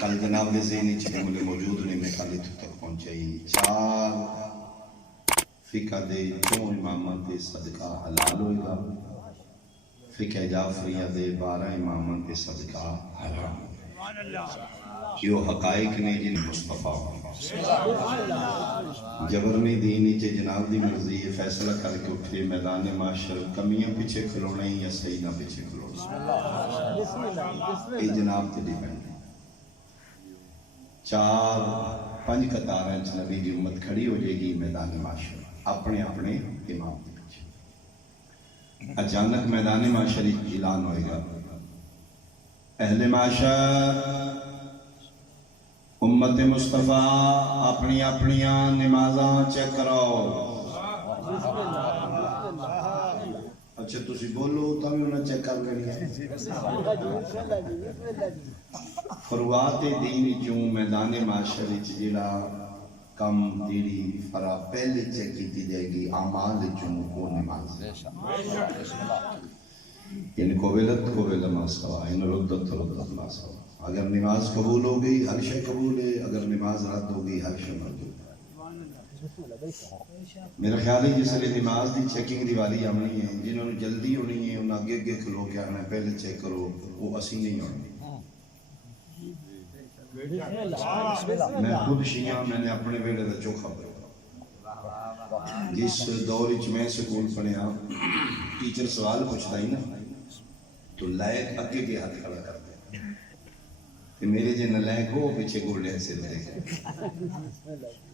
کل جناب دے ذہنی جملے موجود نہیں، میں کل اتنے تک پہنچائی. 4 فقہ دے 4 اماماں تے صدقہ حلال ہوئے گا. فقہ جعفریہ دے 12 اماماں تے صدقہ حرام. یہ حقائق نے جن مصطفیٰ جبرنی دینی چے جناب دی مرضی یہ فیصلہ کر کے اٹھے میدان معاشر کمیاں پیچھے کھلونا ہی یا صحیح نہ پیچھے کھلونا. یہ جناب تے ڈیپینڈ. 4-5 قطاراں وچ نبی دی امت کھڑی ہو جائے گی میدان معاشر اپنے اپنے امام کے پیچھے. اچانک میدان معاشر اعلان ہوئے گا، اہل معاشر امت مصطفیٰ اپنی اپنی نمازاں چیک کرو. اچھا تسی بولو تو بھی انہیں چیک کر لیں گے. فروعات دین چوں میدان معاشر جڑا کم دیری فرا پہلے چیک کی جائے گی اعمال چوں وہ نماز. ان قبلت قبل ما سوا ان ردت ردت ما سوا. اگر نماز قبول ہو گئی ہر شے قبول ہے، اگر نماز رد ہو گئی ہر شے مردود ہے. میرا خیال ہے جس لئے نماز دی چیکنگ دی واری آمنی ہے، جنہوں نے جلدی ہونی ہے انہوں نے اگے کھلو کے آنا ہے پہلے چیک کرو، وہ اسی نہیں ہونی. میں خود شیعہ میں نے اپنے بیڑے دا چوکھا پڑھا. جس دور وچ میں سکول پڑھیا ٹیچر سوال پوچھتا ہی نا تو لائق اگے کے ہاتھ کھڑا کرتے کہ میرے جے نلائق ہو پیچھے گولڈے سے دے.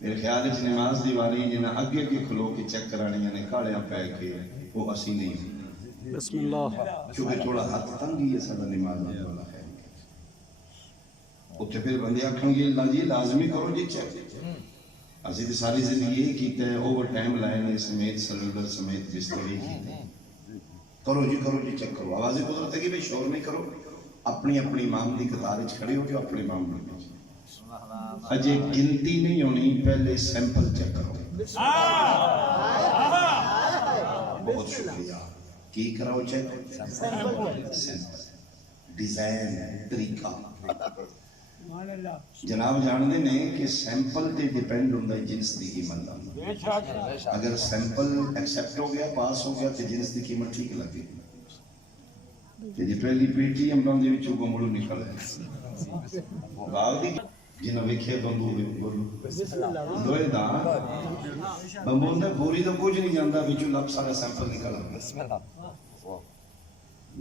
میرے خیال ہے نماز دی واری جنہ اگے کے کھلو کے چیک کرانی نے کھاڑیاں پہ کے وہ اسی نہیں. بسم اللہ. کیونکہ تھوڑا ہاتھ تنگی ہے سارا نماز والا ہے. اتنے پھر بندے آکھیں گے اللہ جی لازمی کرو جی چیک. اسی تو ساری زندگی یہی کیتا ہے، اوور ٹائم لائن سمیت سلنڈر سمیت بستر ہی کیتے ہیں. کرو جی چیک کرو. آواز قدرت ہے کہ بھئی شور نہیں کرو. اپنی اپنی امام دی قطار وچ کھڑے ہو کے اپنے امام کے پیچھے. اجے گنتی نہیں ہونی، پہلے سیمپل چیک کرو. بہت شکریہ. کی کراؤ چیک؟ سیمپل ڈیزائن طریقہ. جناب جانتے ہیں کہ سیمپل تے ڈیپینڈ ہوتا ہے جنس دی قیمت. اگر سیمپل ایکسیپٹ ہو گیا پاس ہو گیا تو جنس دی قیمت ٹھیک لگے. جی پہلی پیٹی امراں دے وچوں گمڑو نکل ہے باغ دی جنہاں ویکھے بمبو لوہے دا بمبو دا بوری دا کچھ نہیں جاندا وچوں لب سارا سیمپل نکل آ.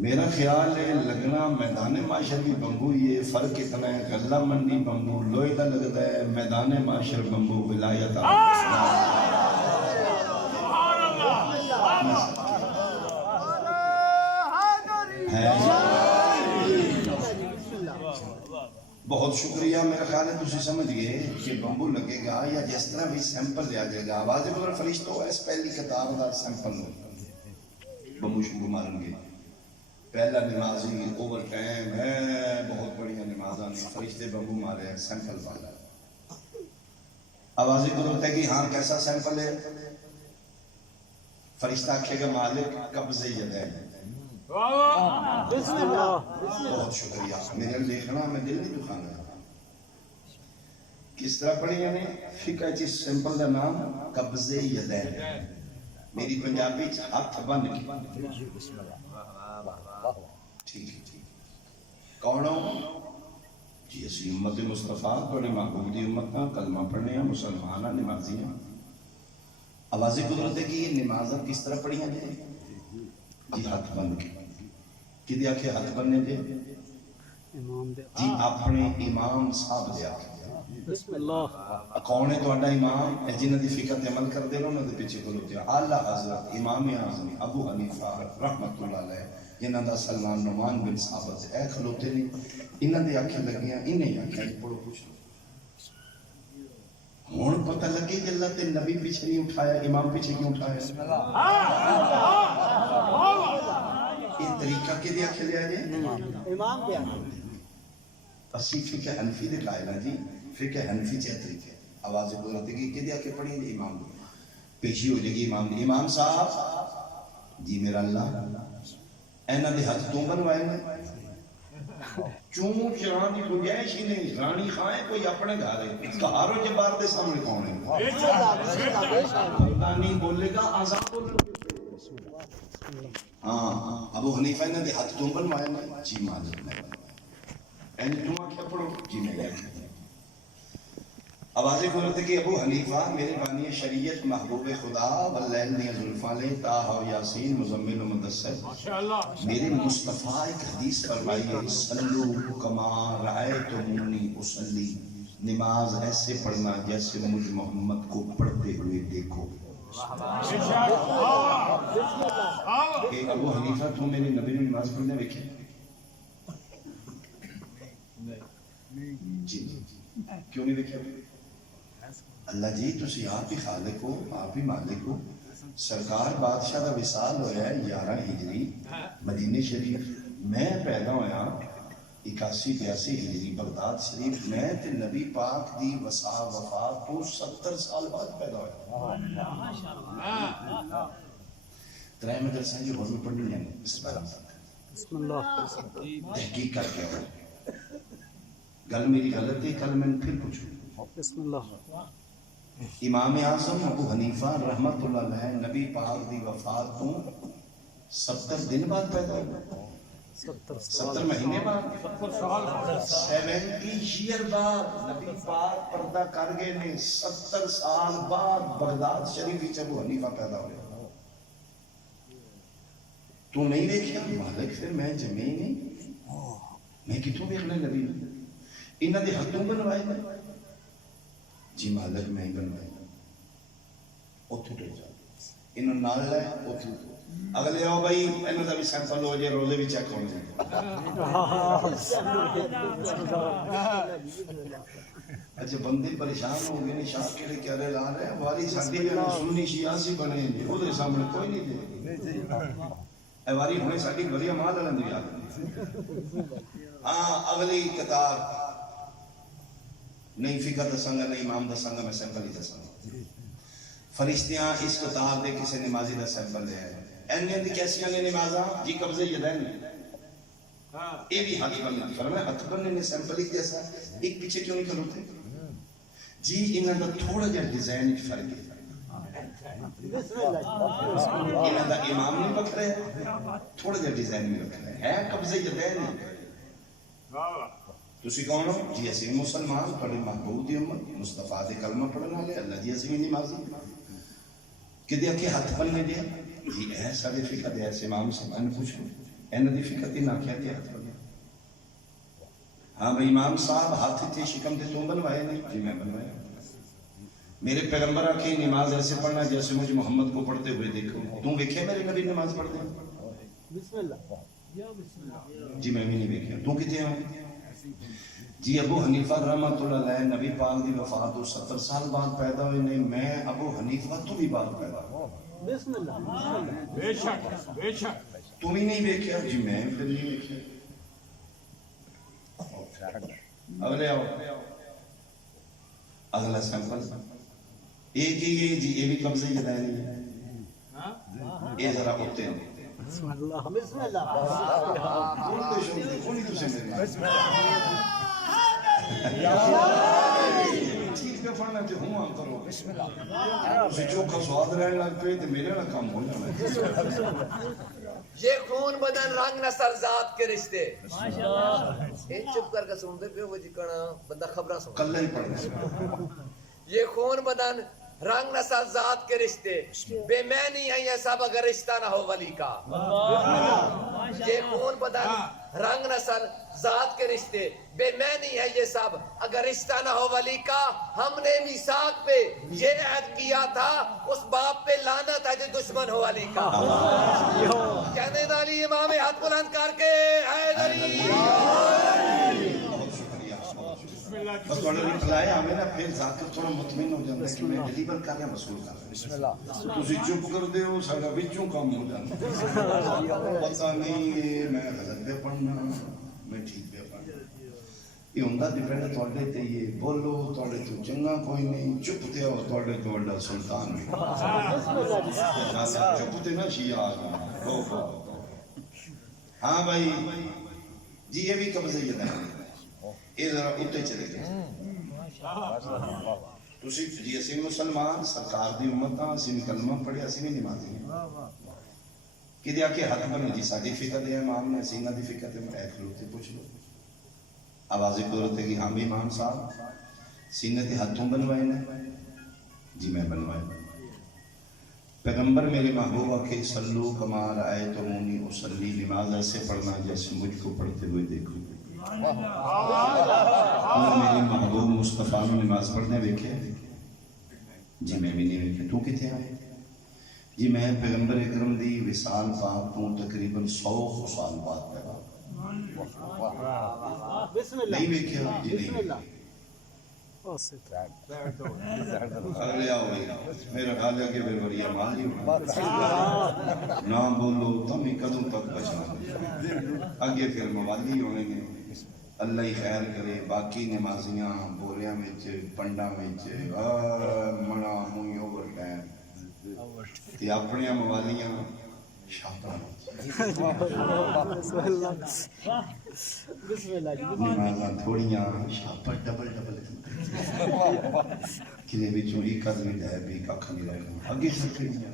میرا خیال ہے لگنا میدان معاشر کی بمبو یہ فرق اتنا ہے. غلہ منڈی بمبو لوہے دا لگتا ہے، میدان معاشر بمبو ولایت بہت شکریہ. میرا خیال ہے تسی سمجھ گئے کہ بمبو لگے گا یا جس طرح بھی سیمپل لیا جائے گا. آواز قدرت فرشتوں اس پہلی کتاب دا سیمپل بمبو شمبو مارن گے. پہلا نمازی اوور ٹائم ہے، بہت بڑی نمازاں نے فرشتے بمبو مارے ہیں سیمپل والا. آواز قدرت ہے کہ ہاں کیسا سیمپل ہے؟ فرشتہ آکھے گا مالک قبض یدین. بہت شکریہ. میرے دیکھنا میں دل نہیں دکھانا. کس طرح پڑھی یعنی فقہ چیز سیمپل دا نام قبض یدین. میری پنجابی ہاتھ بن کی ٹھیک ہے. کون ہوں جی؟ اسی امت مصطفیٰ بڑے محبوب دی امت کا کلمہ پڑھنے ہیں، مسلمان ہیں، نمازی ہیں. آواز قدرت ہے کہ یہ نمازیں کس طرح پڑھی ہیں جی؟ ہاتھ بن کے. کدی آکھے ہاتھ بننے دے جی؟ اپنے امام صاحب دے آکھے. کون ہے تہاڈا امام؟ جنہاں دی فقہ تے عمل کردے نو انہاں دے پیچھے کھلوتے ہیں. اعلیٰ حضرت امام اعظم ابو حنیفہ رحمۃ اللہ علیہ جنہاں دا سلمان نعمان بن ثابت اے کھلوتے نہیں. انہاں دے آنکھیں لگیاں انہیں آنکھیں پڑھو پوچھو. ہن پتہ لگے کہ اللہ تے نبی پیچھے نہیں اٹھایا، امام پیچھے کیوں اٹھایا؟ یہ طریقہ کے دیا کھلیا جائے امام دیا. اسی فقہ حنفی دے قائل ہیں جی. فقہ حنفی چاہتے طریقے آواز قدرت کی کہ دیا کے پڑھیں گے امام دے پیچھے ہو جائے گی امام دے. امام صاحب جی میرا اللہ اینا دے ہاتھ تو بنوائے نا چون چران کی گنجائش ہی نہیں. رانی خاں ہے کوئی اپنے گھر ہے, کہارو جبار دے سامنے کون ہے؟ نہیں بولے گا آزاد بولے گا. ہاں ابو حنیفہ نے دے ہاتھ تم بنوائے نا جی مالک نے بنوائے اینی تم آکھیا پڑھو جی میں گیا. آوازیں کرتے کہ ابو حنیفہ میرے بانی شریعت محبوب خدا واللیل دیا زلفاں لے تاہا و یاسین مزمل و مدثر میرے مصطفیٰ ایک حدیث فرمائیے صلو کما رأیتمونی اصلی, نماز ایسے پڑھنا جیسے مجھ محمد کو پڑھتے ہوئے دیکھو. کہ ابو حنیفہ تو میرے نبی نے نماز پڑھنے ویکھے؟ جی کیوں نہیں ویکھے؟ اللہ جی تسی آپ ہی خالق ہو, آپ ہی مالک ہو. سرکار بادشاہ دا وصال ہویا ہے 11 ہجری مدینہ شریف, میں پیدا ہویا 81-82 ہجری بغداد شریف. میں تے نبی پاک دی وفات تو 70 سال بعد پیدا ہویا. ترائے مدرسہ جو حضور پڑھنے ہیں بسم اللہ تحقیق کر کے ہو. گل میری غلط ہے, کل میں پھر پوچھوں. بسم اللہ. امام اعظم ابو حنیفہ رحمت اللہ علیہ نبی پاک دی وفات تو 70 دن بعد پیدا ہوئے, 70 مہینے بعد, 70 ایئر بعد نبی پاک پردہ کر گئے نے. 70 سال بعد بغداد شریف وچ ابو حنیفہ پیدا ہوئے. تو نہیں دیکھیا مالک پھر میں جمی نہیں, میں کتوں دیکھنے نبی انہاں دے ہاتھوں بنوائے نے جی مالک میں ہی بنوائے. اتھے ٹو جا انہوں نال لے اتھے اگلے آؤ بھائی انہوں دا بھی سیمپل ہو جائے, روزے بھی چیک ہو جائے. اچھا بندے پریشان ہو گئے شاہ کے لئے کیا رہے لا رہے ہیں واری ساڑھی بھی سنی شیعہ سی بنے ہیں وہ دے سامنے کوئی نہیں دے. اے واری ہونے ساڑھی بڑی مال لندی یاد. ہاں اگلی کتاب نہیں فقہ دسنگا نہیں امام دسنگا, میں سیمپل ہی دسنگا. فرشتیاں اس کتاب دے کسے نمازی دا سیمپل دے ہیں. اینی کیسیاں نے نمازاں جی قبضے یدین اے بھی ہاتھ بننا فرمائے ہاتھ بننے نے سیمپل ہی جیسا ایک پیچھے کیوں نہیں کروتے جی. انہاں دا تھوڑا جا ڈیزائن کی فرق ہے. انہاں دا امام نہیں بک رہے ہیں, تھوڑا جا ڈیزائن میں رکھ رہے ہیں, قبضے یدین نہیں. تسی کون ہو جی اسی مسلمان پڑھے محبوب دی امت مصطفیٰ دے کلمہ پڑھنا لے اللہ جی اسی نمازی کہ دیا کہ ہاتھ بننے دیا جی اے سارے فقہ دے ایسے امام سے میں نے پوچھو اینہ دی فقہ دی ناکیہ دیا ہاتھ بننے. ہاں بھئی امام صاحب ہاتھ تھے شکم تھے تم بنوائے نہیں جی میں بنوائے. میرے پیغمبر آکے نماز ایسے پڑھنا جیسے مجھے محمد کو پڑھتے ہوئے دیکھو. تم دیکھے میرے نبی نماز پڑھتے ہیں بسم اللہ جی میں بھی نہیں دیکھا. تو کتے ہیں جی ابو حنیفہ رحمت اللہ علیہ نبی پاک دی وفات 70 سال بعد پیدا ہوئے نہیں. میں ابو حنیفہ تو بھی بعد پیدا ہوں بسم اللہ بے شک بے شک. تم ہی نہیں دیکھا جی میں پھر نہیں دیکھا. اگلے آؤ اگلا سیمپل ایک ہی جی یہ بھی قبضے جدائے نہیں ہے. یہ ذرا ہوتے ہیں بسم اللہ بسم اللہ کونی تو سے میرے ٹھیک پہ پڑھنا تے ہوں آن کرو بسم اللہ اسے چوکھا سواد رہنے لگ پہ تے میرے نہ کام ہو جانا. یہ خون بدن رنگ نسل ذات کے رشتے چپ کر کے سنتے پہ وہ جکڑا بندہ خبرہ سن کلہ ہی پڑھنا. یہ خون بدن رنگ نسل ذات کے رشتے بے میں نہیں ہے یہ سب اگر رشتہ نہ ہو ولی کا. یہ خون بدن رنگ نسل ذات کے رشتے بے میں نہیں ہے یہ سب اگر رشتہ نہ ہو ولی کا. ہم نے میثاق پہ یہ عہد کیا تھا اس باپ پہ لعنت ہے جو دشمن ہو علی کا. کہنے والی امام ہاتھ بلند کر کے حیدری بس تھوڑا رپلائے ہمیں نا پھر ذاکر تھوڑا مطمئن ہو جاتا ہے کہ میں ڈیلیور کر رہا مسئول کر رہا ہوں. تسی چپ کر دے ہو سارا بچوں کام ہو جاتا پتہ نہیں میں غلط پہ پڑھنا میں ٹھیک پہ پڑھنا. یہ ہوں ڈیپینڈ تھوڑے تے یہ بولو تھوڑے تو چنگا کوئی نہیں چپتے ہو تھوڑے تو بڑا سلطان بھی چپتے نا شیعہ آگا. ہاں بھائی جی یہ بھی قبضے یہ ذرا اتنے چلے گئے تسی جی اسی مسلمان سرکار دی امت ہاں اسی بھی کلمہ پڑھے اسی بھی نمازی ہیں کہ دیا کہ حق بنے جی ساری فقہ دے امام نے سینہ دی فقہ تے میں ایک لوگ تے پوچھ لو آواز قدرت ہے کہ ہاں بھی امام صاحب سینہ تے ہاتھوں بنوائے نے جی میں بنوائے پیغمبر میرے محبوبہ کے صلو کما رأیتمونی اصلی نماز ایسے پڑھنا جیسے مجھ کو پڑھتے ہوئے دیکھو میرے محبوب مصطفیٰ نے نماز پڑھنے ویکھے جی میں بھی نہیں ویکھے تو کتے آئے جی میں پیغمبر اکرم دی وصال پاک تو تقریباً 100 سال بعد پیدا نہیں ویکھے جی نہیں اگلے آؤ گئی میرا خیال ہے کہ بروریہ مالی نہ بولو تم ہی قدم تک بچنا آگے پھر موالی ہونے گے اللہ ہی خیر کرے باقی نمازیاں بوریاں میں پنڈا میں منا ہوئی اوور ٹائم تے اپنی موالیاں شاپاں نمازاں تھوڑیاں شاپاں ڈبل کلے بچوں ایک قدمی دے بھی ککھ نہیں رہنا اگے سکڑیاں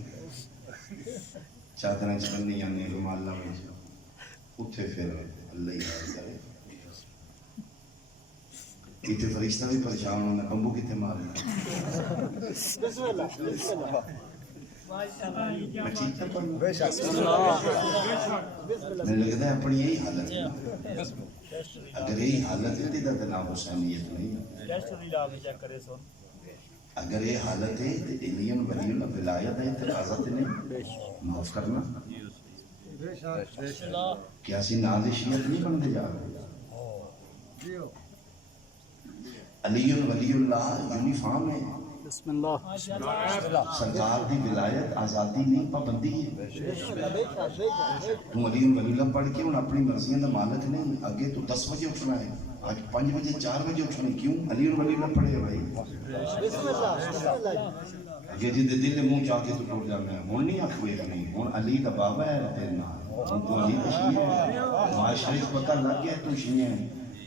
چادراں چکنیاں نے رومالاں میں اتھے پھر اللہ ہی خیر کرے کتے فرشتہ بھی پریشان ہونا بمبو کتے مارنا میں لگتا ہے اپنی یہی حالت ہے اگر یہی حالت ہے تو نام حسینیت نہیں اگر یہ حالت ہے تو علیم ولی اللہ ولایت ہے تقاضت نہیں معاف کرنا کیا سی ناز شیعت نہیں بنتے جا رہے علی ولی اللہ یونیفارم ہے بسم اللہ سرکار دی ولایت آزادی نہیں پابندی ہے تو علی ولی اللہ پڑھ کے ان اپنی مرضیاں دا مالک نہیں آگے تو 10 بجے اٹھنا ہے آج 5 بجے 4 بجے اٹھنا ہے کیوں علی ولی اللہ پڑھے بھائی آگے جی دل منہ چاہ کے تو ٹوٹ جانا ہے ہون نہیں آکھوے نہیں ہون علی دا بابا ہے تیرے نال ہون تو علی دا شیعہ ہے معاشرے کو پتہ لگ گیا تو شیعہ ہے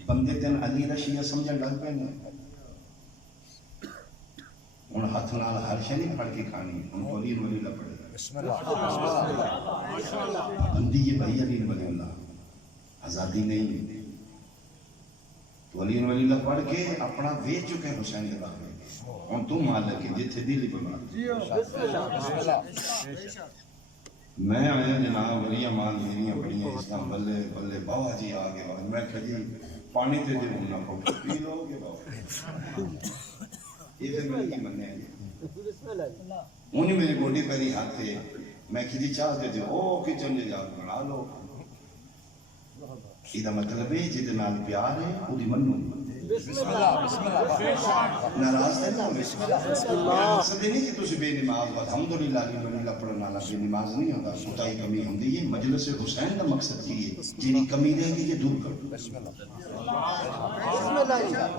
بندے تین علی دا شیعہ سمجھن لگ پے ہیں ان ہاتھ نال ہر شے نہیں پھڑ کے کھانی ان کو علی ولی اللہ پڑھے بندی یہ بھائی علی ولی اللہ آزادی نہیں تو علی ولی اللہ پڑھ کے اپنا ویچ چکے حسین کے باقی ان تو مالک ہے جتھے دلی بنا میں آیا جناب ولی مان میریاں بڑیاں اسلام بلے بلے بابا جی آگے میں کہا جی پانی تے دے ہونا کو پی لو گے بابا یہ پھر میں کی مننے ہیں انہیں میری گوڑی پہلی ہاتھ تھے میں کھیدی چاہ دے دے او کچن جے جا بنا لو یہ مطلب ہے جیدے نال پیار ہے وہ دی منو ناراض ہے نا مقصد نہیں کہ تسی بے نماز الحمدللہ علی ولی اللہ پڑھنا لا بے نماز نہیں ہوتا کوتاہی کمی ہوندی ہے مجلس حسین کا مقصد یہ ہے جنی کمی رہے گی یہ دور کرو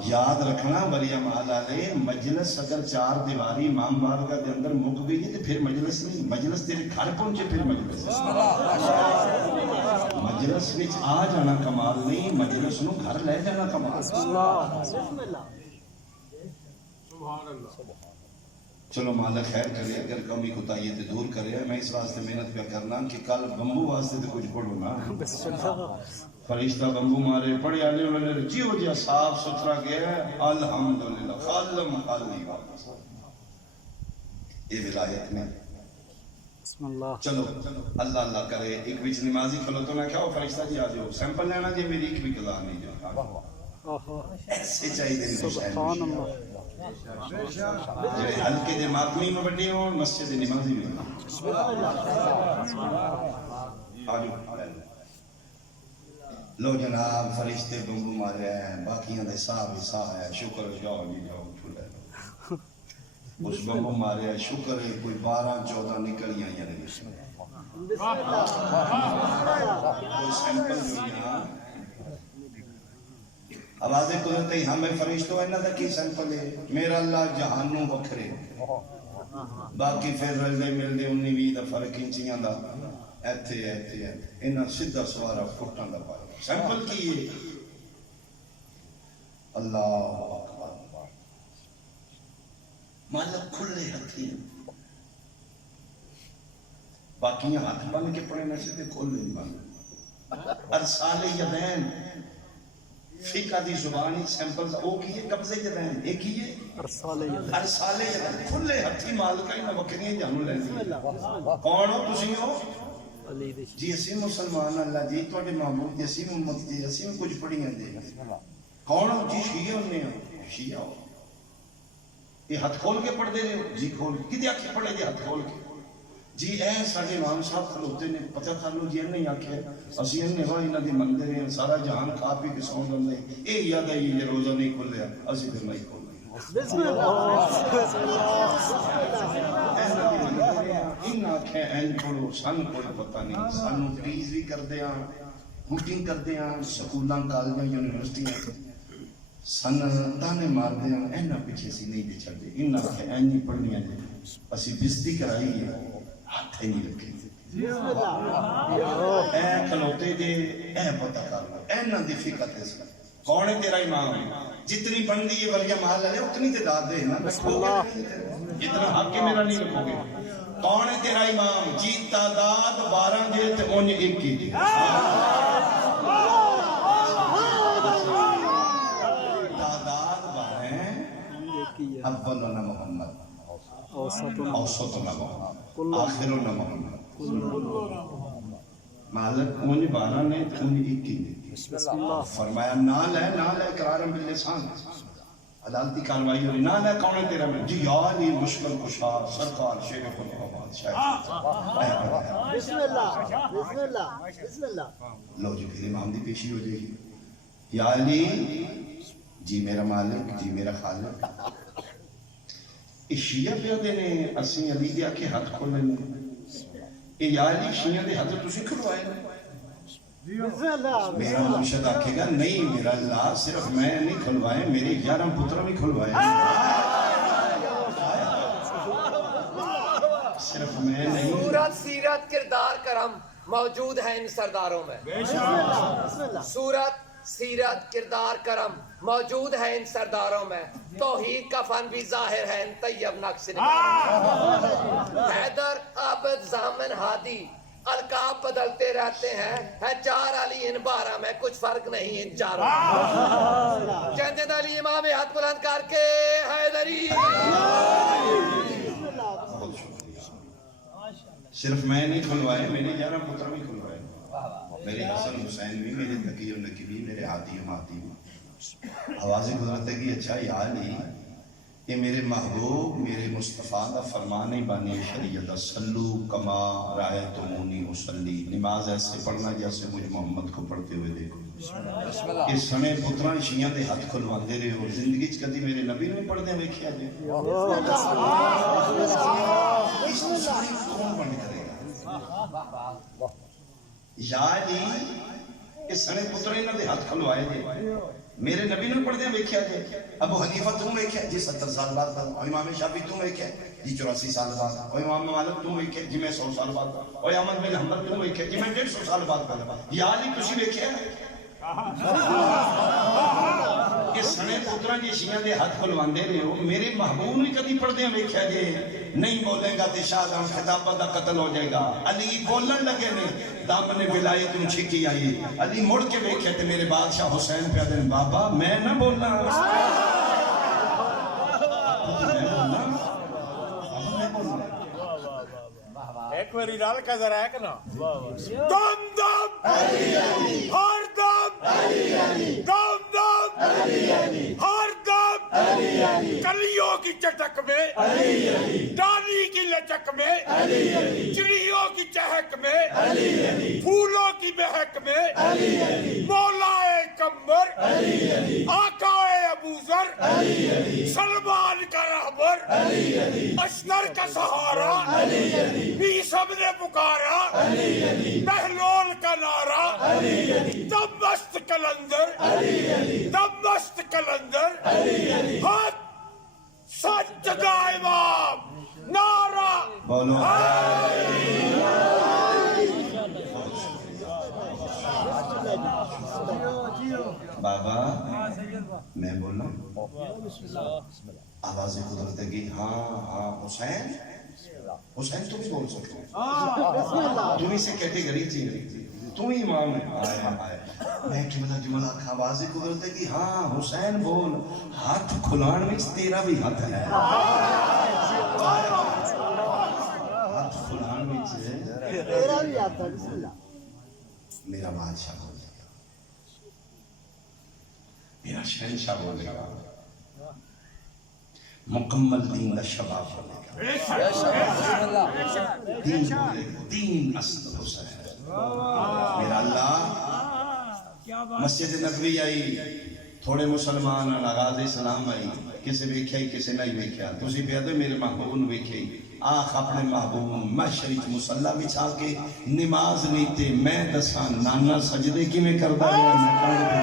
یاد رکھنا ولی اعمال علیہ مجلس اگر 4 دیواری امام بارگاہ کے اندر مک گئی ہے تو پھر مجلس نہیں مجلس تیرے گھر پہنچے پھر مجلس مجلس وچ آ جانا کمال نہیں مجلس نو گھر لے جانا کمال چلو مالک خیر کرے اگر کمی کوتاہی تے دور کرے میں اس واسطے محنت پہ کرنا کہ کل بمبو واسطے تے کچھ پڑھو نا فرشتہ بمبو مارے پڑھے آنے والے جیو جیا صاف ستھرا گیا ہے الحمدللہ خالم خالی واپس یہ ولایت میں بسم اللہ چلو اللہ اللہ کرے ایک بیچ نمازی کھلو تو نہ کیا فرشتہ جی آ جاؤ سیمپل لینا جی میری ایک بھی قضا نہیں جاتا ایسے چاہیے سبحان اللہ جڑے ہلکے دے ماتمی میں بڑھے ہوں مسجد نمازی میں آجو لو جناب فرشتے بمبو مارے ہیں باقیاں دے ساہ بھی ساہ ہے شکر جاؤ نہیں جاؤ چھوڑے اس بمبو مارے ہیں شکر ہے کوئی 12-14 نکلیاں یا نہیں کوئی سیمپل جو یہاں آواز قدرت ہی ہمیں فرشتوں ہے نا تھا کی سیمپل ہے میرا اللہ جہانوں بکھرے باقی پھر رلدے ملدے 19-20 دا فرق انچیاں دا ایتھے ایتھے انہاں سدھا سوارا فٹاں دا پارا سیمپل کیے. اللہ اکبر. مالک کھلے ہتھی باقی ہاتھ بن کے پڑے نشے تے کھول نہیں بن. ارسال یدین فقہ دی زبانی سیمپل او کیے قبضے یدین ایک ہی ارسال یدین ارسال یدین کھلے ہتھی مالک انہاں بکریاں جانو لیندی. کون ہو تسی ہو؟ علی دی جی اسی مسلمان اللہ جی تواڈے معبود جی اسی امت جی اسی کچھ پڑھیاں دے. کون ہو؟ جی شیعہ ہونے ہو. شیعہ ہو. یہ ہاتھ کھول کے پڑھ دے رہے ہو؟ جی کھول کے. کدے آکھے پڑھے جی ہاتھ کھول کے؟ جی اے ساڈے امام صاحب کھلوتے نے پتہ تھانوں جی نہیں آکھے اسی نے وہ انہاں دی مندر ہیں سارا جہان کھا پی کے سو جاندے. اے یاد ہے یہ روزہ نہیں کھولیا اسی پھر نہیں کھول. بسم اللہ ان آنکھیں این پڑھو سن کوئی پتہ نہیں. سانو ٹیز بھی کر دیا بکنگ کر دیا سکولاں کالجاں یونیورسٹیاں سن تانے مار دیا اینا پیچھے سی نہیں بچھڑ دے. ان آنکھیں این نہیں پڑھنیاں جی اسی بستی کرائی ہے ہاتھ نہیں رکھے. اے کھلوتے جے اے پتہ کر لو اینا دی فقہ تے سی. کون ہے تیرا امام؟ جتنی بندی ہے ولی مال لے اتنی تعداد دے نا. جتنا حق ہے میرا نہیں رکھو گے. کون ہے تیرا امام؟ جی تعداد 12 جے تے اونج ایک ہی جی. تعداد 12 ہیں. اولنا محمد اوسطنا محمد آخرنا محمد. مالک اونج 12 نے اونج ایک ہی نے. فرمایا نہ لے اقرار باللسان عدالتی کاروائی ہوئی. نہ لے کون ہے تیرا میں؟ جی یا علی مشکل کشا سرکار شیر خلقات شاید. بسم اللہ لو جی پھر امام دی پیشی ہو جائے گی. یا علی جی میرا مالک جی میرا خالق. اس شیعہ پیادے نے اسی علی دیا کے ہاتھ کھولے نے. یا علی شیعہ دے ہاتھ تسی کھلوائے نے. میرا مرشد آکھے گا نہیں میرا اللہ صرف میں نہیں کھلوائے میرے 11 پتروں بھی کھلوائے. صرف میں نہیں. صورت سیرت کردار کرم موجود ہے ان سرداروں میں. صورت سیرت کردار کرم موجود ہے ان سرداروں میں. توحید کا فن بھی ظاہر ہے ان طیب نقش نگاروں. حیدر عابد زامن ہادی القاب بدلتے رہتے ہیں. ہے 4 علی ان 12 میں کچھ فرق نہیں ان چاروں. جنید علی امام ہاتھ بلند کر کے حیدری. صرف میں نہیں کھلوائے میرے 11 پتر بھی کھلوائے. میرے حسن حسین بھی میرے تقی و نقی بھی میرے ہاتھی و ماتی بھی. آواز قدرت ہے کہ اچھا یا علی یہ میرے محبوب میرے مصطفیٰ دا فرمان بانی شریعت صلو کما رأیتمونی اصلی. نماز ایسے پڑھنا جیسے مجھ محمد کو پڑھتے ہوئے دیکھو. اس سنے پتران شیعہ دے ہاتھ کھلوان دے رہے ہو. زندگی کدی میرے نبی نے پڑھ دے ویکھیا جائے. اس تو ساری کون بن کرے گا؟ یا علی اس سنے پتران انہوں دے ہاتھ کھلوائے جائے. میرے نبی نے پڑھ دیا ویکھیا جائے. ابو حنیفہ تم ویکھیا جی 70 سال بعد. اور امام شافعی تم ویکھیا جی 84 سال بعد. اور امام مالک تم ویکھیا جی میں 100 سال بعد. اور احمد بن حنبل تم ویکھیا جی میں 150 سال بعد. یا علی تسی ویکھیا کہ سنے پتران جی شیعہ دے ہاتھ کھلوان دے رہے ہو. میرے محبوب نے کدی پڑھ دیا ویکھیا جے نہیں بولے گا تے شاہ جہاں خطابت دا قتل ہو جائے گا. علی بولن لگے نے دامن ولایت نو چھکی آئی. علی مڑ کے ویکھے تے میرے بادشاہ حسین پہ دین بابا میں نہ بولنا. ایک باری رال کا ذرا ہے کہ نا دم دم ہر دم دم دم ہر دم کلیوں کی چٹک میں ڈالی کی لچک میں چڑیوں کی چہک میں پھولوں کی مہک میں مولا کمبر آقا ابوذر سلمان کا رہبر اشتر کا سہارا سب نے پکارا بہلول کا نعرہ دم مست کلندر دم مست کلندر حق سچ کا امام نعرہ بولو بابا میں بولا آواز قدرت کی ہاں ہاں حسین حسین تم بھی بول سکتے ہو تمہیں سے کیٹیگری تھی تم ہی امام ہے میں جملہ جملہ آواز قدرت کی ہاں حسین بول ہاتھ کھلان میں تیرا بھی ہاتھ ہے ہاتھ کھلان میں تیرا بھی آتا ہے بسم اللہ میرا بادشاہ بول گا میرا شہنشاہ بولے گا مکمل دین کا شباب بولے گا دین بولے گا دین اصل حسین میرا اللہ مسجد نبوی آئی تھوڑے مسلمان آغاز اسلام آئی کسی ویکھیا ہی کسی نہیں ویکھیا تسی پہ دو میرے محبوب نے ویکھیا ہی آخ اپنے محبوب میں شریف مسلح بچھا کے نماز نہیں تے میں دساں نانا سجدے کی میں کردا ہے میں کہاں پہ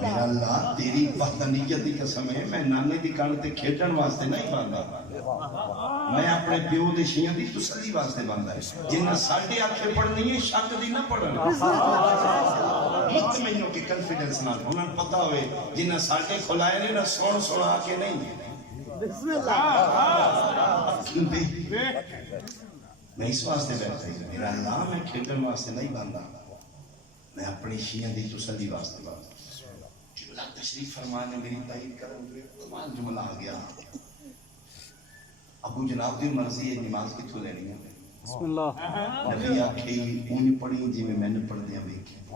میرا اللہ تیری وحدانیت دی قسم ہے میں نانے دی کان تے کھیڈن واسطے نہیں باندا میں اپنے پیو دے شیاں دی تسلی واسطے باندا ہے جنہ ساڈے آنکھیں پڑھنی ہے شک دی نہ پڑھن مطمئن ہو کے کنفیڈنس نال انہاں نوں پتہ ہوئے جنہ ساڈے کھلائے نے نہ سنا کے نہیں بسم اللہ کیونکہ میں اس واسطے بیٹھا ہوں میرا اللہ میں کھیڈن واسطے نہیں باندا میں اپنی شیاں دی تسلی واسطے باندا جملہ تشریف فرمانے میری تائید کروں گے کمال جملہ آ گیا ابو جناب دی مرضی ہے نماز کتوں لینی ہے بسم اللہ نبی آکھے اونی پڑھی جی میں نے پڑھ دیا ویکھی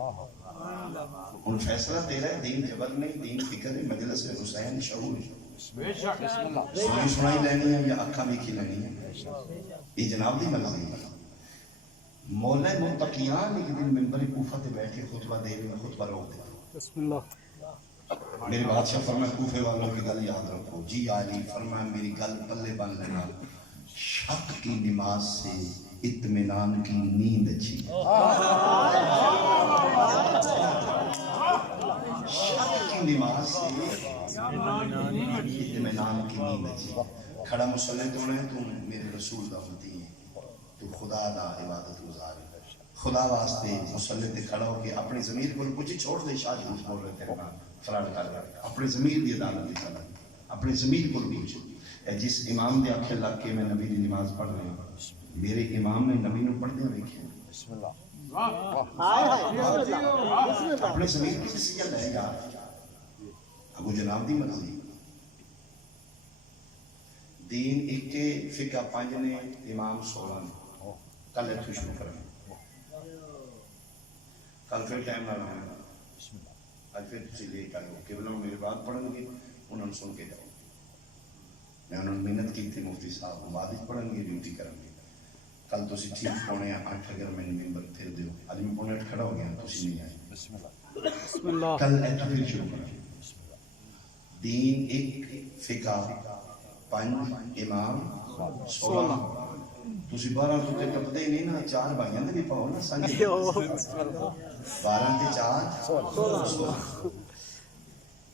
ان فیصلہ تیرا ہے دین جبر نہیں دین فکر ہے مجلس حسین شعور سنی سنائی لینی ہے یا اکھا ویکھی لینی ہے یہ جناب دی مرضی ہے مولا متقیان ایک دن ممبر کوفہ تے بیٹھ کے خطبہ دے میں خطبہ روک دیا بسم اللہ میرے بادشاہ فرمائے کوفے والوں کی گل یاد رکھو جی علی فرمائے میری گل پلے بن لینا شک کی نماز سے اطمینان کی نیند اچھی شک کی نماز سے اطمینان کی نیند اچھی کھڑا مسلح تو ہے تو میرے رسول دا امتی ہے تو خدا دا عبادت گزار ہے خدا واسطے مسلح تے کھڑا ہو کے اپنی ضمیر کو کچھ چھوڑ دے شاہ جھوٹ بول رہے تھے فراڈ کر رہے اپنی ضمیر دی عدالت دی چلا اپنی ضمیر کو پوچھو جس امام دے آنکھیں لگ کے میں نبی دی نماز پڑھ رہا ہوں میرے امام نے نبی نو پڑھ دیا دیکھے بسم اللہ اپنے ضمیر کی حیثیت ہے یار ابو جناب دی مرضی دین ایک کے فقہ 5 نے امام 16 نے کل ایتھو شروع کریں کل پھر ٹائم نہ رہنا آج پھر تسی لے کے آئے قبلہ میرے بات پڑھیں گے انہوں نے سن کے جاؤ میں انہوں نے محنت کی تھی مفتی صاحب عبادت پڑھیں گے ڈیوٹی کریں گے کل تسی ٹھیک 7:45 اگر میں نے ممبر پھر دیو آج میں 7:45 کھڑا ہو گیا تسی نہیں آئے بسم اللہ کل ایتھو پھر شروع کریں دین ایک فقہ 5 امام 16 تسی 12 تو تے ٹپدے ہی نہیں نا 4 بھائیاں دے بھی پاؤ نا سنگ 12 تے 4 16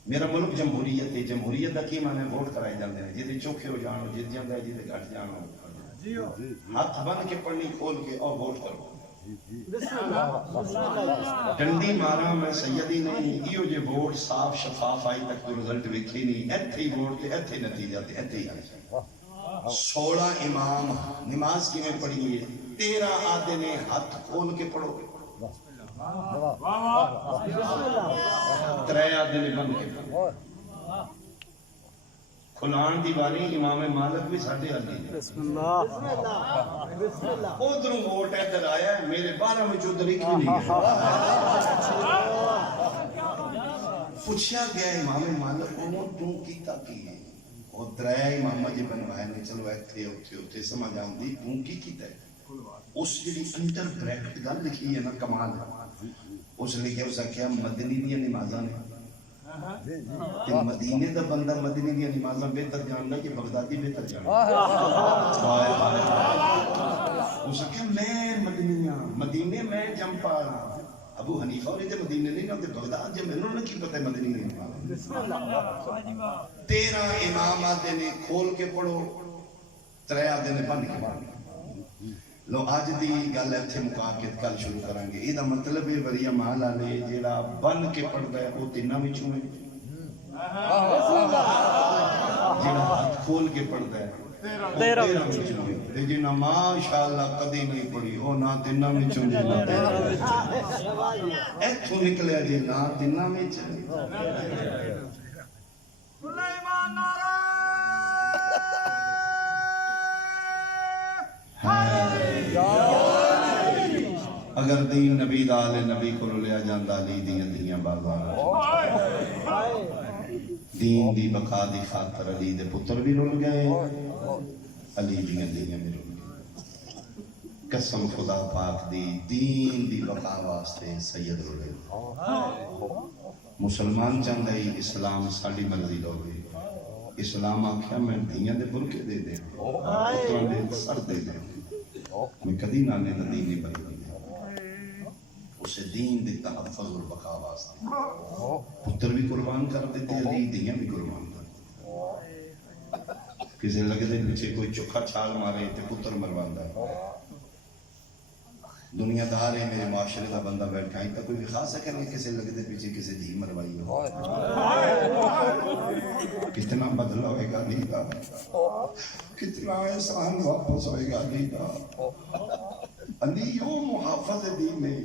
میرا ملک جمہوریت ہے جمہوریت دا کی معنی ووٹ کرائے جاندے ہیں جے چوکھے ہو جانو جیت جاندا ہے جے گھٹ جانو ہاتھ بن کے پڑھنی کھول کے اور ووٹ کرو ڈنڈی مارا میں سیدی نہیں ایو جے ووٹ صاف شفاف آئی تک تو رزلٹ ویکھی نہیں ایتھے ہی ووٹ تے ایتھے نتیجہ تے ایتھے ہی 16 امام نماز کی میں پڑھی ہے 13 آدھے نے ہاتھ کھول کے پڑھو 3 آدھے نے بند کے پڑھو کھلان دی باری امام مالک بھی ساڑھے آدھی ہے بسم اللہ ادھروں ووٹ ادھر آیا ہے میرے 12 میں جو طریق بھی نہیں ہے پوچھا گیا امام مالک کو تو کیتا کی ہے اور 3 امام جی بنوائے نے چلو ایتھے سمجھ آؤں دی تو کیتا ہے اس جڑی انٹر بریکٹ گل لکھی ہے نا کمال ہے اس لکھے اس کیا مدنی دی نمازاں نے کہ مدینے دا بندہ مدینے دی نمازاں بہتر جاننا کہ بغدادی بہتر جاننا اس کیا میں مدینے میں جم پاڑا ابو حنیفہ اور تے مدینے نہیں نہ تے بغداد جے مینوں نہ کی پتہ مدنی نہیں نماز 13 امام آدھے نے کھول کے پڑھو 3 آدھے نے بند کے پڑھو لو اج دی گل ایتھے مکا کے کل شروع کریں گے. یہ مطلب ہے وریہ مال والے جیڑا بن کے پڑھتا ہے وہ تینوں وچوں ہے, جیڑا ہاتھ کھول کے پڑھتا ہے تیرہ وچوں ہے, تے جنہاں ماشاءاللہ کدی نہیں پڑھی وہ نہ تینوں وچوں جے نہ تیرہ ایتھوں نکلیا جی نہ تینوں وچ. اگر دین نبی دال نبی کو لیا جاندہ علی دیاں دیاں بازار دین دی بقا دی خاطر علی دے پتر بھی رول گئے, علی دیاں دیاں بھی رول گئے. قسم خدا پاک دی دین دی بقا واسطے سید رولے. مسلمان چاہتا ہے اسلام ساڑی مرضی لو گئی. اسلام آکھیا میں دیاں دے برکے دے دے پتران دے سر دے دے, میں کدی نانے دا دین نہیں بنی. اسے دین دی تحفظ اور بقا واسطے پتر بھی قربان کر دیتے, علی دیاں بھی قربان کر دیتے. کسی لگے دے پیچھے کوئی چکھا چھال مارے تے پتر مرواندہ ہے. دنیا دار ہے میرے معاشرے کا بندہ بیٹھا ہے تو کوئی بھی خاص ہے کہ نہیں کسی لگے دے پیچھے کسی دھی مروائی ہو. کتنا بدلہ ہوئے گا علی دا, کتنا احسان واپس ہوئے گا علی دا. علی یوں محافظ دین ہے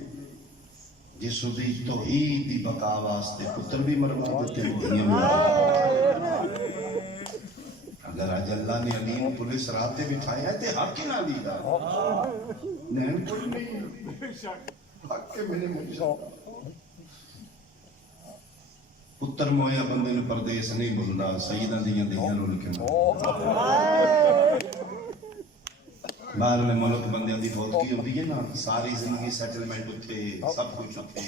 جس دی توحید دی بقا واسطے پتر بھی مروا دیتے ہیں دیاں بھی. اگر آج اللہ نے علی نے پولیس راتے بٹھایا ہے تے حق نہ علی دا نین کوئی نہیں حق کے میرے مجھے پتر مویا بندے نے پردیس نہیں بھولنا سیدہ دیاں دیاں رول کے باہر میں ملک بندیاں دی بہت کی ہوتی ہے نا, ساری زندگی سیٹلمنٹ ہوتے سب کچھ ہوتے,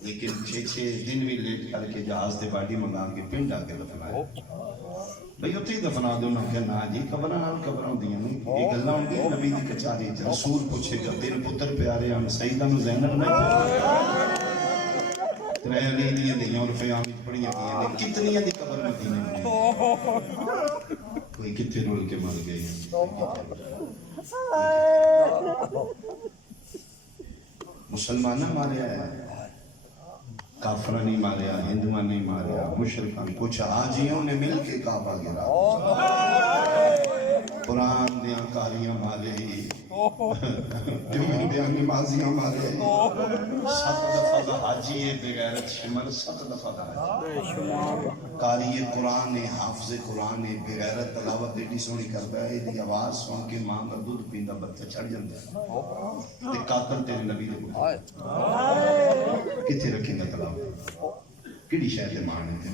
لیکن 6 دن بھی لیٹ کر کے جہاز دے باڈی منگا کے پنڈ آ کے دفنایا. بھئی اتنے ہی دفنا دو نہ کہ نا جی قبراں نال قبراں ہوندیاں نہیں, یہ گلاں ہوندیاں نبی دی کچہری وچ. رسول پوچھے گا تیرے پتر پیارے ہم سیدہ نو زینب نہیں ترے علی دیاں دیاں اور فیام وچ پڑھیاں گئیاں نے کتنیاں دی قبر مدینے میں, کوئی کتنے رول کے مر گئے. مسلمانہ ماریا ہے, کافرہ نہیں ماریا, ہندوہ نہیں ماریا, مشرکان کچھ آجیوں نے مل کے کعبہ گرا. قرآن دیاں کاریاں مارے, جمعہ دیاں نمازیاں مارے. 7 دفعہ دا حاجی بغیرت شمر 7 دفعہ دا حاجی کاری قرآن حافظ قرآن بغیرت تلاوت ایڈی سونی کرتا ہے, دی آواز سن کے ماں کا دودھ پیندا بچہ چڑھ جاتا ہے. تے قاتل تیرے نبی دے پتر کتنے رکھیں گا تلاوت, کیڑی شے تے مان ہے.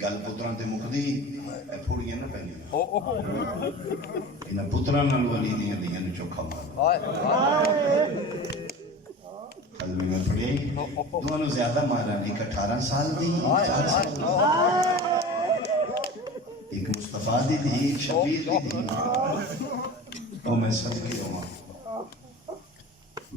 گل پتراں تے مکدی اے پھوڑیاں نہ پئیاں, انہاں پتراں نال علی دیاں دیاں نوں چوکھا مار. کلمے میں پڑھی دونوں زیادہ مارا, ایک 18 سال دی 4 سال دی, ایک مصطفیٰ دی تھی ایک شبیر دی تھی. تو میں صدقے ہوا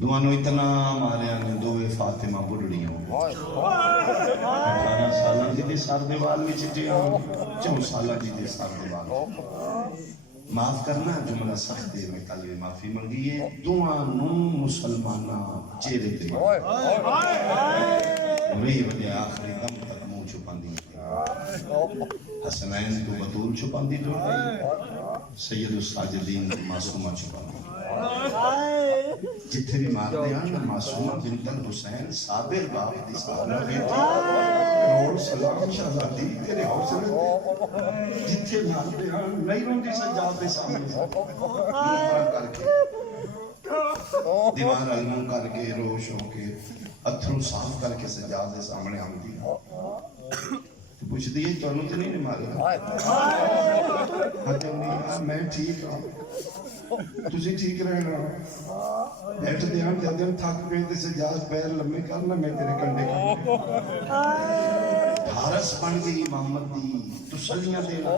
دونوں اتنا مارے ہیں دوے فاطمہ بڑھڑی ہوں 18 سالہ جی دے سار دیوال میں چٹے ہوں 4 سالہ جی دے سار دیوال. معاف کرنا جملہ سخت ہے, میں کل معافی منگی ہے. دونوں مسلمانہ چہرے تے وہی وجہ آخری دم تک منہ چھپان دی, حسنین تو بطول چھپان دی جو گئی, سید الساجدین معصومہ چھپان دی. جتھے بھی مار دیا نا معصومہ بنت الحسین صابر باپ دی صحابہ بیٹی کروڑ سلام شہزادی تیرے حوصلے جتھے مار دیا نہیں روندی سجاد دے سامنے کر کے دیوار علموں کر کے روش ہو کے اتھروں صاف کر کے سجاد دے سامنے آن دی. پوچھ دیئے تو انہوں تے نہیں مارے میں ٹھیک ہوں تجھے ٹھیک رہنا بیٹھ دیاں دن تھک پہ تے سجاد پیر لمبے کرنا میں تیرے کنڈے بھارس بن گئی محمد دی تسلیاں دینا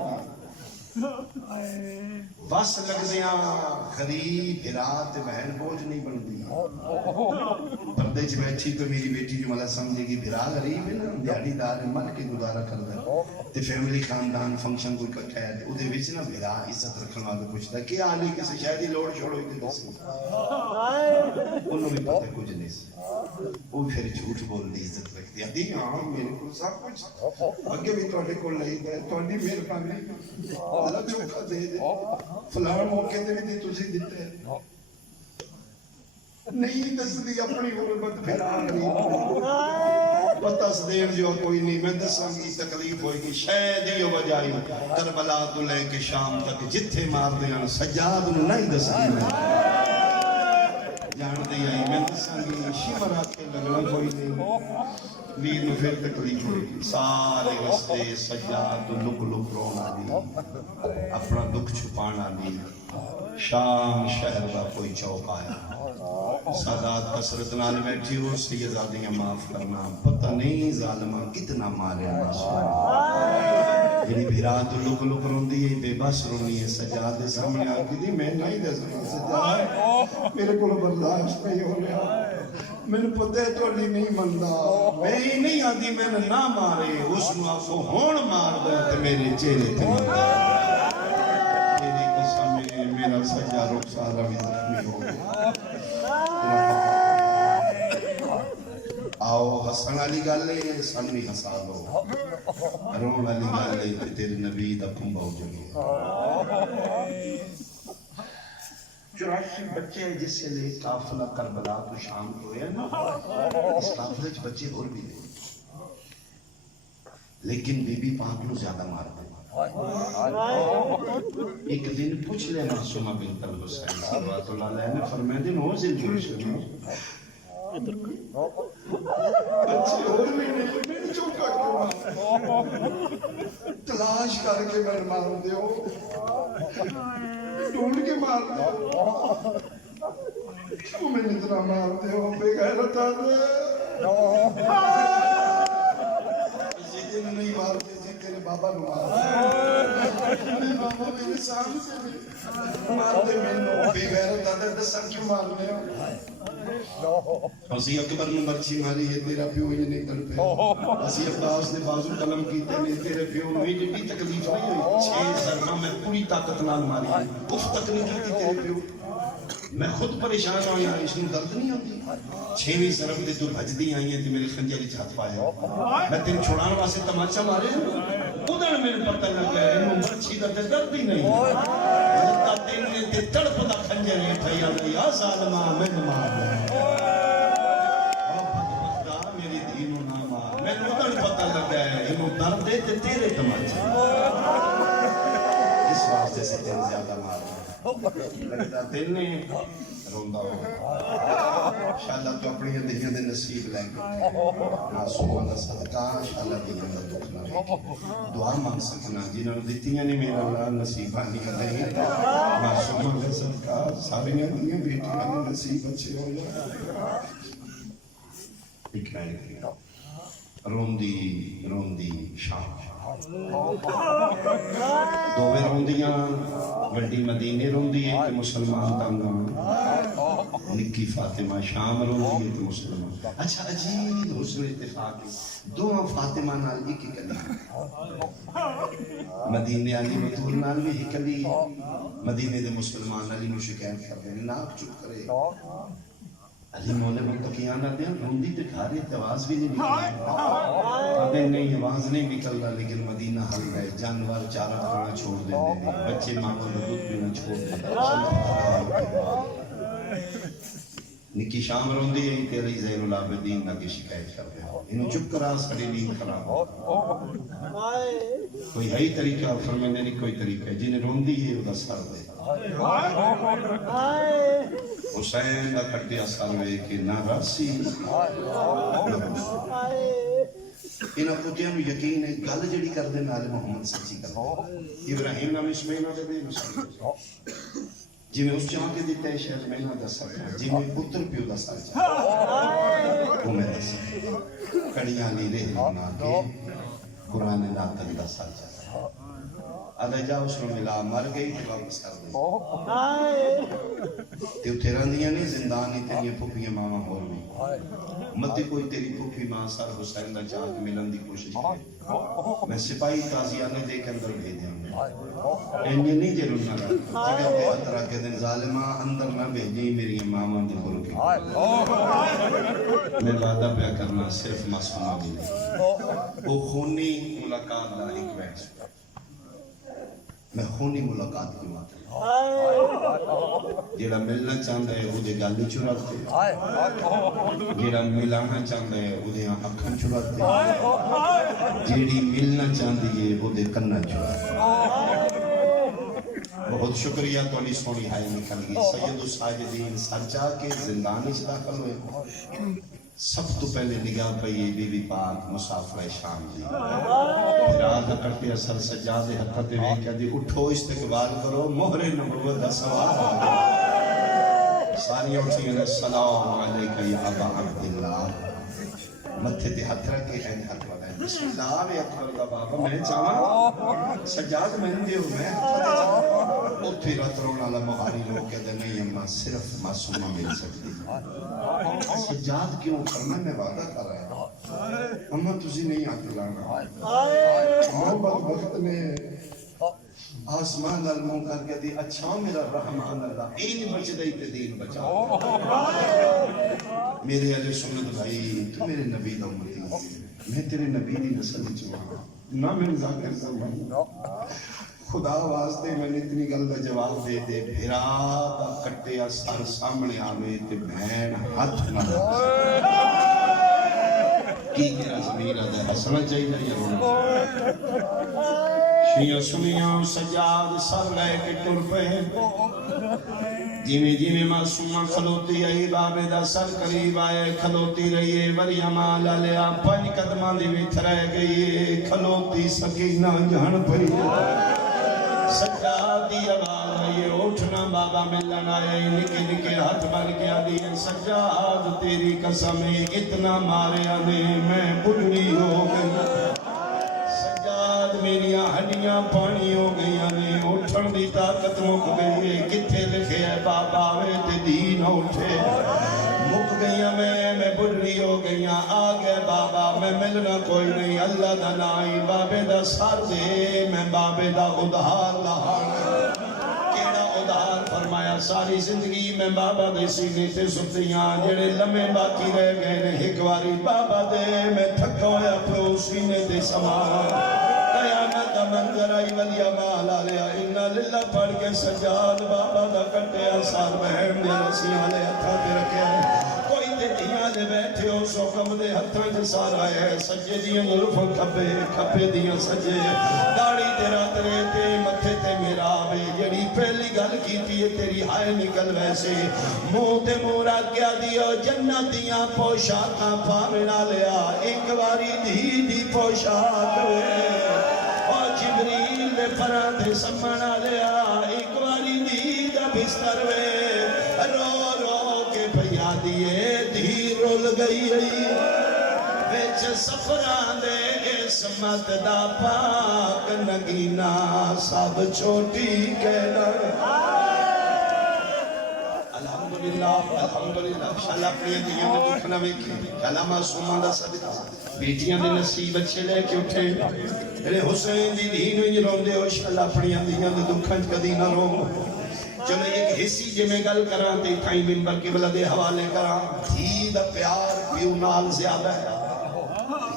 دی. بس لگدیاں غریب بھرا تے بہن بوجھ نہیں بندی پردے چ بیٹھی تو میری بیٹی جو ملا سمجھے گی بھرا غریب ہے نا دیہڑی دار مر کے گزارا کردا تے فیملی خاندان فنکشن کوئی اکٹھا ہے تے اودے وچ نا بھرا عزت رکھن والے پوچھدا کہ آلی کسے شے دی لوڑ چھوڑو تے دس انہوں بھی پتہ کچھ نہیں سی وہ پھر جھوٹ بول دی عزت رکھتی آدھی ہاں میرے کو سب کچھ اگے بھی تواڈے کول نہیں تے تواڈی مہربانی اللہ چوکھا دے دے فلاں موقع تے بھی تسی دتے نہیں دسدی اپنی غربت پھر پتہ دین جو کوئی نہیں میں دساں گی تکلیف ہوئے گی شاید یہ وجہ کربلا تو لے کے شام تک جتھے مار دیاں سجاد نو نہیں دسدی میں جان دی آئی میں دساں گی شمر آ کے لگنا کوئی نہیں ویر نو پھر تکلیف ہوئے گی سارے رستے سجاد لک لک رونا دی اپنا دکھ چھپانا دی شام شہر کا کوئی چوک آیا سادات کسرت نال بیٹھی ہو سیدادیاں معاف کرنا پتہ نہیں ظالمہ کتنا مارے جنہی بھیرا تو لک لک روندی ہے بے بس رونی ہے سجاد دے سامنے آتی دی میں نہیں دے سکتا سجاد میرے کو برداشت نہیں ہو رہا میں نے پتہ ہے تو لی نہیں مندہ میں ہی نہیں آتی میں نے نہ مارے اس نو آپ کو ہون مار دے تے میرے چہرے تے مندہ میری قسم میں میرا سجا رخ سارا بھی زخمی ہو گیا آؤ حسن علی گالے سن بھی حسا دو رون علی گالے تیرے نبی دا کمبا ہو جگے 84 بچے جس سے لئے قافلہ کربلا تو شام کو ہے نا اس قافلے چ بچے اور بھی لے لیکن بی بی پاک نو زیادہ مار دے ایک دن پوچھ لے معصومہ بنت الحسین صلوات اللہ علیہ نے فرمایا دن ہو زندگی شروع اچھے اور بھی نہیں میں چوکا کرنا تلاش کر کے میں مار دے ہو ڈھونڈ کے مار دے ہو کیوں میں اتنا مار دے ہو بے غیرت آدھے اسی دن نہیں مار دے جی تیرے بابا نو مار دے میرے بابا میرے سامنے سے بھی مار دے میں نو بے غیرت آدھے دسن کیوں مار دے ہو اسی اکبر نے مرچی ماری ہے تیرا پیو یہ نہیں کر پہ اسی عباس نے بازو قلم کیتے نے تیرے پیو میں جبی تکلیف نہیں ہوئی 6 ضربہ میں پوری طاقت نال ماری اف تک نہیں کی تیرے پیو میں خود پریشان ہویا اس میں درد نہیں ہوتی 6ویں ضرب تے تو بھجدی آئی ہیں تے میرے خنجر وچ ہاتھ پایا میں تین چھڑان واسطے تماچا مارے ادھر میرے پتہ لگ گیا انہوں مرچی دا تے درد ہی نہیں لگتا تین نے تے تڑپ دا خنجر ہے بھیا نہیں آ ظالمہ میں مار دے میری دینو نہ مار میں ادھر پتہ لگ گیا ہے انہوں درد دے تے تیرے تماچا اس واسطے سے تین زیادہ مار لگتا دل نے روندہ ہو شاءاللہ تو اپنی دہیاں دے نصیب لیں گے معصومہ دا صدقہ شاءاللہ دہیاں دا دکھ نہ رکھے دعا مانگ سکنا جنہوں نے دیتیاں نے میرا اللہ نصیبہ نہیں دیں معصومہ دا صدقہ سارے دہیاں بیٹیاں نے نصیب اچھے ہو جائے ایک نائٹ روندی شام دووے روندیاں وڈی مدینے روندی ہے کہ مسلمان تنگا نکی فاطمہ شام روندی ہے کہ مسلمان اچھا عجیب حسن اتفاق دو فاطمہ نال ایک کلی مدینے علی مطول نال بھی ایک کلی مدینے دے مسلمان علی نو شکایت کر دیں ناک چپ کرے علی مولا متقیانہ دیں روندی تے کھاری آواز بھی نہیں نکل آدھے نہیں آواز نہیں نکل رہا لیکن مدینہ حل گئے جانور چارہ کھانا چھوڑ دینے بچے ماں کو دودھ پینا چھوڑ دینے نکی شام روندی ہے تیری زین العابدین نہ کی شکایت کر دیں انہوں چپ کرا سڑی نیند کرا کوئی ہے طریقہ فرمینے نہیں کوئی طریقہ ہے جنہیں روندی ہے وہ دا سر دے حسین دا کٹیا سر وے کہ نہ راسی انہاں پتیاں نو یقین ہے گل جڑی کر دے نال محمد سچی کر دے ابراہیم نام اسماعیل نہ دے مسلم جی میں اس چاہ کے دیتا ہے شاید میں نہ دس سکتا جی میں پتر پیو دس سکتا وہ میں دس سکتا کڑیاں لیلے بنا کے قرآن ناتک دس سکتا آدھا جا اس کو ملا مر گئی تو واپس کر دیں تے اتھے رہندیاں نہیں زندان ہی تیریاں پھوپیاں ماما ہور بھی متی کوئی تیری پھوپی ماں سر حسین دا چاہ کے ملن دی کوشش کرے میں سپاہی تازیانے دے کے اندر بھیج دیں انجی نہیں جے رننا رہا جگہ پہ اترا کے دن ظالمہ اندر نہ بھیجی میری ماما دے بول کے میں وعدہ پہ کرنا صرف معصومہ بھی نہیں وہ خونی ملاقات دا ایک ویس میں خونی ملاقات کی بات جیڑا ملنا چاہتا ہے وہ دے گل چراتے جیڑا ملانا چاہتا ہے وہ دے اکھاں چراتے جیڑی ملنا چاہتی ہے وہ دے کنا چراتے بہت شکریہ توڑی سونی ہائی نکل گئی سید الساجدین سجا کے زندانی سے داخل ہوئے سب تو پہلے نگاہ پہ یہ بی بی پاک مسافر شام دی پھر آدھا کرتے اثر سجاد حقت میں کہا دی اٹھو استقبال کرو مہر نبوت دا سوال ساری اٹھی ہیں السلام علیکہ یا ابا عبداللہ متھے تے ہتھ رکھے ہیں ہتھ بڑھائیں بسم اللہ بے اکبر دا بابا میں چاہاں سجاد میں دیو میں اتھی رات رونا لمحاری لوگ کہتے نہیں اممہ صرف معصومہ مل سکتی سجاد کیوں کرنا میں وعدہ کر رہا ہے اممہ تجھے نہیں آتے لانا محبت وقت میں آسمان الموں کر کے دی اچھا میرا رحمان اللہ این بچ دئی تے دین بچا میرے علیہ سنت بھائی تو میرے نبی دا امتی میں تیرے نبی دی نسل چوہاں نہ میں ذاکر کروں خدا واسطے میں نے اتنی گل دا جواب دے دے بھیرا دا کٹیا سر سامنے آوے تے بہن ہاتھ نہ کی میرا زمین آدھا ہسنا چاہیے یا رونا شیعہ سنیاں سجاد سر لے کے ٹر پہ جیویں جیویں معصومہ کھلوتی آئی بابے دا سر قریب آئے کھلوتی رہیے وریم آلہ لیا پنج قدمہ دی ویتھ رہ گئی کھلوتی سکینہ جہن پہ سجاد دی آواز آئیے اٹھنا بابا ملن آئے نکے نکے ہاتھ بن کے آدھی سجاد تیری قسمیں اتنا مارے آنے میں بڑھنی ہو گئی سجاد میریاں ہڈیاں پانی ہو گئی آنے اٹھن دی طاقت مک گئی کتھے لکھے ہے بابا وے تے دین اٹھے مک گئیاں میں بڑھنی ہو گئیاں آگے بابا میں ملنا کوئی نہیں اللہ دا نائی بابے دا سار دے میں بابے دا ادھار لہانا کیڑا ادھار فرمایا ساری زندگی میں بابا دے سینے تے ستیاں جڑے لمحے باقی رہ گئے نے ایک واری بابا دے میں تھکا ہویا پھو سینے تے سمان قیامت منظر آئی ولی مالا لیا انہا للہ پڑھ کے سجاد بابا دا کٹے آسار بہن دے رسیاں لے ہتھا تے رکھے کوئی تے دیاں دے بیٹھے ہو سو کم دے ہتھا تے سارا ہے سجے دیاں نرفن کھپے دیاں سجے داڑی تیرا ترے تے متھے تے میرا آوے جڑی پہلی گل کی تھی تیری ہائے نکل ویسے منہ تے مورا کیا دیو جنتیاں پوشاکاں پاونا لیا ایک واری دی پوشاک ہوئے اور جبریل دے پران دے سمنا لیا ایک واری دا بستر وے رو رو کے پیا دیئے دی رول گئی ویچ سفران دے اسمت دا پاک نگینا سب چھوٹی کہنا الحمدللہ شاءاللہ اپنی دیاں میں دکھنا ویکھیں شاءاللہ معصومہ دا صدقہ بیٹیاں دے نصیب اچھے لے کے اٹھے میرے حسین دی دین وچ روندے ہو شاءاللہ اپنی دیاں دے دکھن کدی نہ رو چلو ایک حصی جے میں گل کراں تے تھائی منبر قبلہ دے حوالے کراں دھی دا پیار پیو نال زیادہ ہے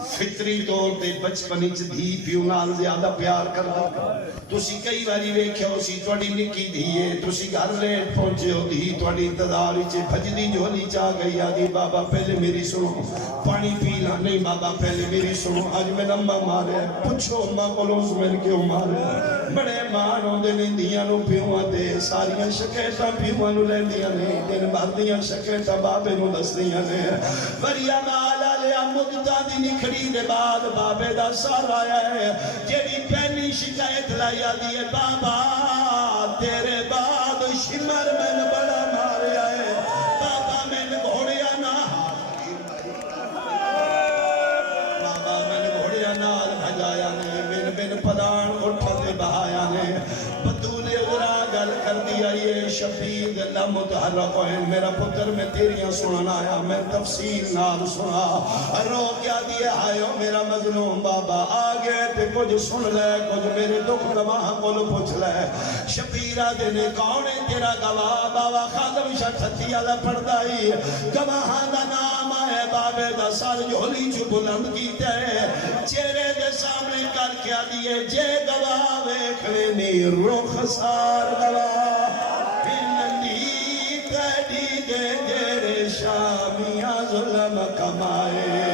فطری طور تے بچپنی چ دھی پیو نال زیادہ پیار کردا تسی کئی باری ویکھیا ہو سی تواڈی نکی دھیے تسی گھر لیٹ پہنچے ہو دھی تواڈی انتظار وچ بھجدی جھولی چا گئی آدھی بابا پہلے میری سنو پانی پی لا نہیں بابا پہلے میری سنو اج میں لمبا مارے پوچھو ماں کولوں میں کیوں مارے بڑے مان ہوندے نے دھیاں نو پیواں تے ساریاں شکایتاں پیواں نو لیندیاں نے دن بھر دیاں شکایتاں بابے نو دسدیاں نے وریا مالا لیا مدتاں دی نکھڑی دے بعد بابے دا سار آیا ہے جیڑی پہلی شکایت لائی آدھی ہے بابا تیرے بعد شمر میں بڑا ماریا ہے بابا میں گھوڑیا نہ بابا میں گھوڑیا نال بھجایا نے بن پدان اٹھتے بہایا نے شفیع نہ متحرک ہوئے میرا پتر میں تیریاں سننا آیا میں تفصیل نال سنا رو کیا دیا آئیو میرا مظلوم بابا آگے تے کچھ سن لے کچھ میرے دکھ گواہ کول پوچھ لے شفیرہ دینے کون ہے تیرا گواہ بابا خادم شخصی اللہ پڑھدائی گواہ دا نام آئے بابے دا سال جھولی جو بلند کیتے چہرے دے سامنے کر کیا دیئے جے گواہ ویکھ لینی رخ سار گواہ ہندی تیڑی دے جیرے شامیاں ظلم کمائے